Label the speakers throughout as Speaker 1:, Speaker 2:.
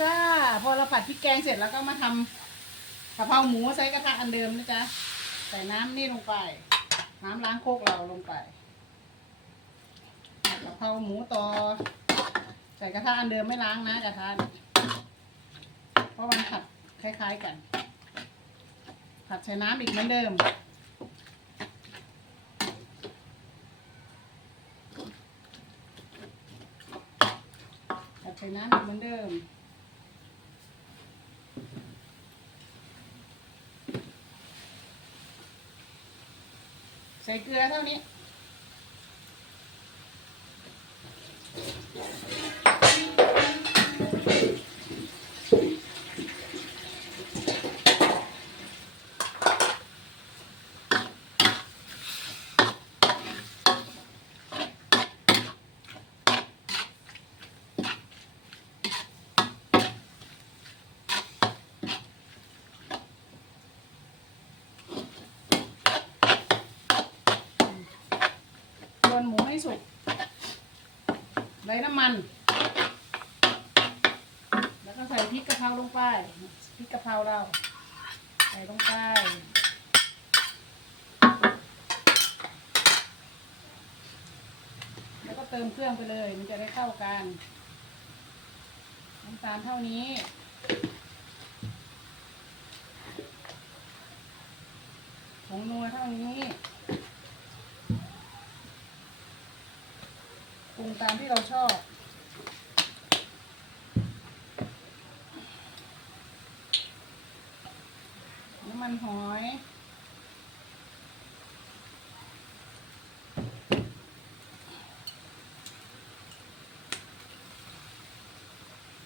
Speaker 1: ค่ะพอเราผัดพริกแกงเสร็จแล้วก็มาทำกะเพราหมูใส่กระทะอันเดิมนะจ๊ะ ใส่น้ำนี่ลงไป น้ำล้างโคกเราลงไปกะเพราหมูต่อ ใส่กระทะอันเดิมไม่ล้างนะกระทะนี่เพราะมันผัดคล้ายๆกัน ผัดใส่น้ำอีกเหมือนเดิม ผัดใส่น้ำอีกเหมือนเดิม ใส่เกลือเท่านี้ ใส่น้ำมัน แล้วก็ใส่พริกกะเพราลงไป พริกกะเพราเรา ใส่ลงไป แล้วก็เติมเครื่องไปเลย มันจะได้เข้ากันน้ำตาลเท่านี้ผงนัวเท่านี้ ปรุงตามที่เราชอบน้ำมันหอย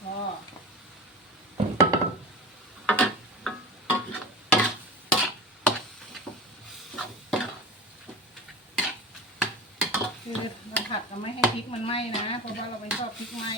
Speaker 1: พอ คือเราผัดเราไม่ให้พริกมันไหม้นะ เพราะว่าเราไม่ชอบพริกไหม้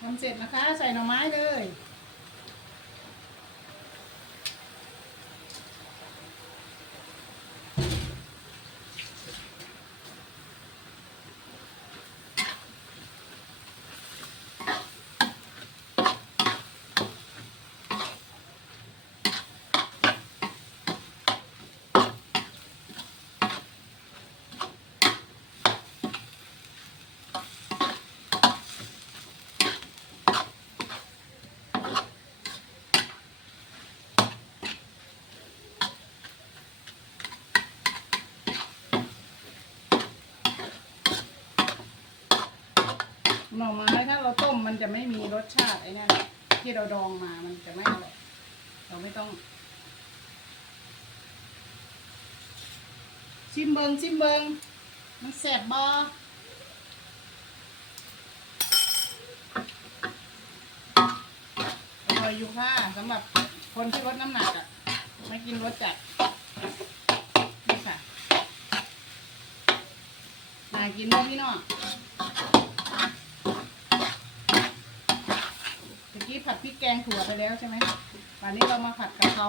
Speaker 1: ทำเสร็จนะคะ ใส่หน่อไม้เลย หน่อไม้ถ้าเราต้มมันจะไม่มีรสชาติไอ้นั่นที่เราดองมามันจะไม่อร่อยเราไม่ต้องชิมเบิงชิมเบิงมันแสบบออร่อยอยู่ค่ะสำหรับคนที่ลดน้ำหนักอะไม่กินรสจัดนี่ค่ะน่ากินไหมพี่น้อง เมื่อกี้ ผัดพริกแกงถั่วไปแล้วใช่ไหมวันนี้เรามาผัดกะเพรา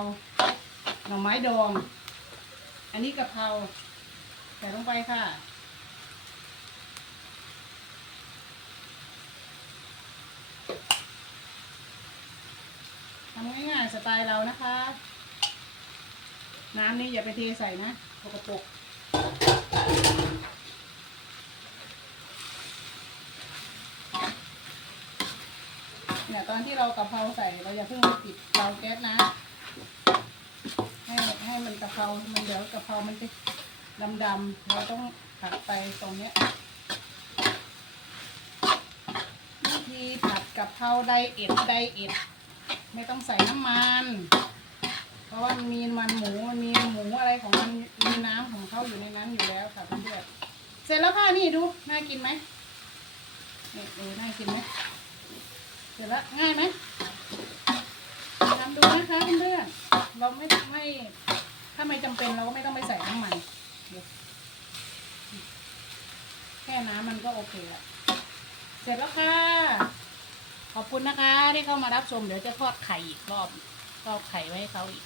Speaker 1: หน่อไม้ดอง อันนี้กะเพราใส่ลงไปค่ะ ทำง่ายๆสไตล์เรานะคะ น้ำนี่อย่าไปเทใส่นะปกปรก เนี่ยตอนที่เรากะเพราใส่เราอย่าเพิ่งปิดเตาแก๊สนะ ให้ให้มันกะเพรา มันเดี๋ยวกะเพรา มันจะดำๆเราต้องผัดไปตรงเนี้ยวิธีผัดกะเพราไดเอทไดเอทไม่ต้องใส่น้ำมัน เพราะว่ามันมีมันหมูมันมีหมูอะไรของมันมีน้ำของเขาอยู่ในนั้นอยู่แล้วค่ะเพื่อนเสร็จแล้วค่ะนี่ดูน่ากินไหมนี่ดูน่ากินไหม สร็จแล้วง่ายไหมทำดูนะคะเพื่อนๆเราไม่ไม่ถ้าไม่จำเป็นเราก็ไม่ต้องไปใส่น้ำมันแค่น้ำมันก็โอเคแล้วเสร็จแล้วค่ะ ขอบคุณนะคะที่เข้ามารับชมเดี๋ยวจะทอดไข่อีกรอบทอดไข่ไว้ให้เขาอีก